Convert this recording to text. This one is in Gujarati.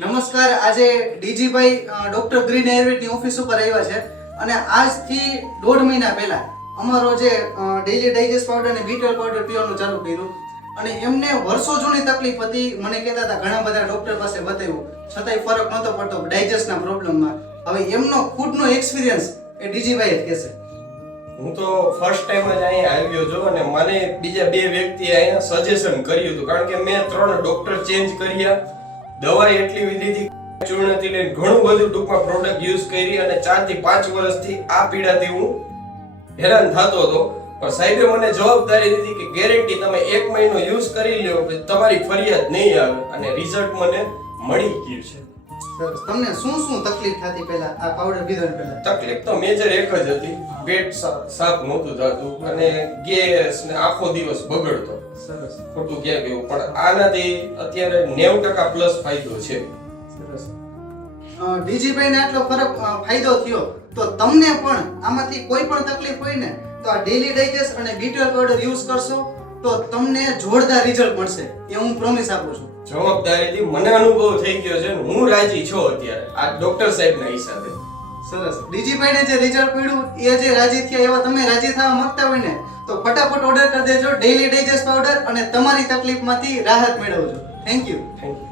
નમસ્કાર. આજે ડીજીભાઈ ડોક્ટર ગ્રીન આયુર્વેદની ઓફિસ ઉપર આવ્યા છે અને આજથી 1.5 મહિના પહેલા અમારો જે ડેલી ડાયજેસ્ટ પાવડર અને બીટલ પાવડર પીવાનું ચાલુ કર્યું અને એમને વર્ષો જૂની તકલીફ હતી. મને કહેતા હતા ઘણા બધા ડોક્ટર પાસે બતાવ્યું છતાંય ફરક નહોતો પડતો ડાયજેસ્ટના પ્રોબ્લેમમાં. હવે એમનો ખુદનો એક્સપિરિયન્સ એ ડીજીભાઈ જ કહેશે. હું તો ફર્સ્ટ ટાઈમ જ અહીંયા આવ્યો છું અને મને બીજા 2 વ્યક્તિએ અહીંયા સજેશન કર્યું હતું, કારણ કે મેં 3 ડોક્ટર ચેન્જ કર્યા, દવાઈ એટલી લીધી, ચૂર્ણથી લઈને ઘણું બધું ટૂંકમાં પ્રોડક્ટ યુઝ કરી અને 4 થી 5 વર્ષથી આ પીડાથી હું હેરાન થતો હતો. પણ સાહેબે મને જવાબદારી દીધી કે ગેરંટી તમે 1 મહિનો યુઝ કરી લ્યો, તમારી ફરિયાદ નહીં આવે અને રિઝલ્ટ મને મળી ગયું છે. સરસ. તમને શું તકલીફ થતી પહેલા આ પાવડર પીધા પહેલા? તકલીફ તો મેજર એક જ હતી, પેટ સાફ નહોતું થતું અને ગેસ ને આખો દિવસ બગડતો. સરસ. ખોટું ક્યાં કેવું, પણ આનાથી અત્યારે 90% પ્લસ ફાયદો છે. સરસ. ડીજીભાઈને આટલો ફાયદો થયો તો તમને પણ આમાંથી કોઈ પણ તકલીફ હોય ને તો આ ડેલી ડાયજેસ્ટ અને બીટલ પાવડર યુઝ કરશો તો તમને જોરદાર રિઝલ્ટ મળશે, એ હું પ્રોમિસ આપું છું. જવાબદારીથી મને અનુભવ થઈ ગયો છે ને હું રાજી છું અત્યારે આ ડોક્ટર સાહેબના હિસાબે. સરસ. ડીજીભાઈને જે રિઝલ્ટ મળ્યું એ જે રાજી થયા એવા તમે રાજી થવા માંગતા હોય ને તો ફટાફટ ઓર્ડર કરી દેજો ડેલી ડાયજેસ્ટ પાવડર અને તમારી તકલીફમાંથી રાહત મેળવજો. Thank you. Thank you.